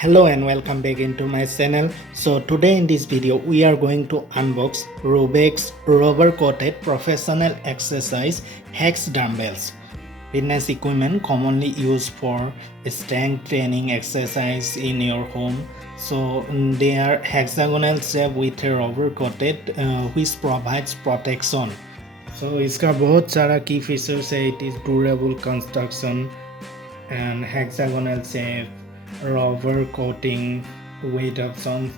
Hello and welcome back into my channel. So today in this video we are going to unbox RUBX rubber coated professional exercise hex dumbbells, fitness equipment commonly used for strength training exercise in your home. So they are hexagonal shape with a rubber coated which provides protection. So इसका बहुत सारा key features है. It is durable construction and hexagonal shape, rubber coating, weight options.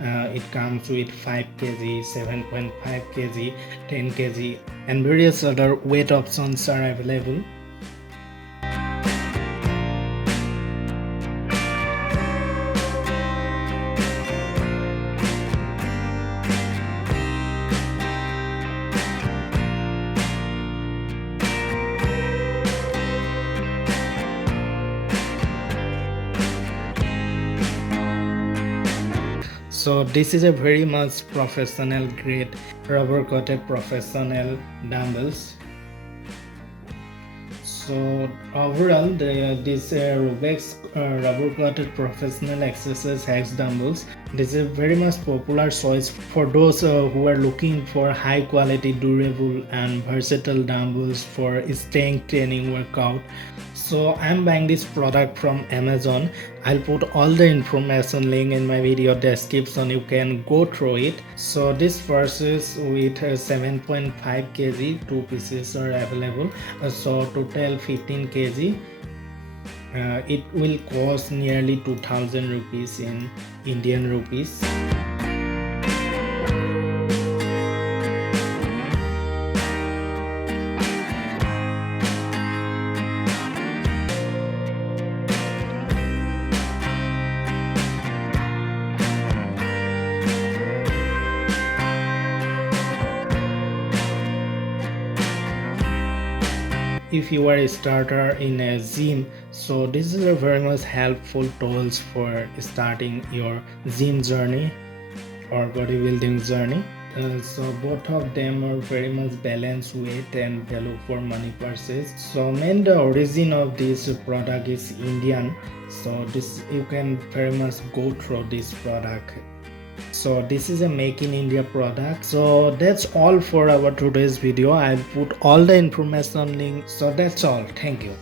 It comes with 5 kg, 7.5 kg, 10 kg, and various other weight options are available. So this is a very much professional grade rubber coated professional dumbbells. So overall this RUBX rubber coated professional exercise hex dumbbells, this is a very much popular choice for those who are looking for high quality, durable and versatile dumbbells for strength training workout. So I'm buying this product from Amazon. I'll put all the information link in my video description. You can go through it. So this versus with 7.5 kg, 2 pieces are available. So total 15 kg. It will cost nearly 2000 rupees in Indian rupees. If you are a starter in a gym, so this is a very much helpful tools for starting your gym journey or bodybuilding journey. So both of them are very much balanced weight and value for money purchase. So main the origin of this product is Indian, so this you can very much go through this product. So this is a make in India product. So that's all for our today's video. I'll put all the information link. So that's all. Thank you.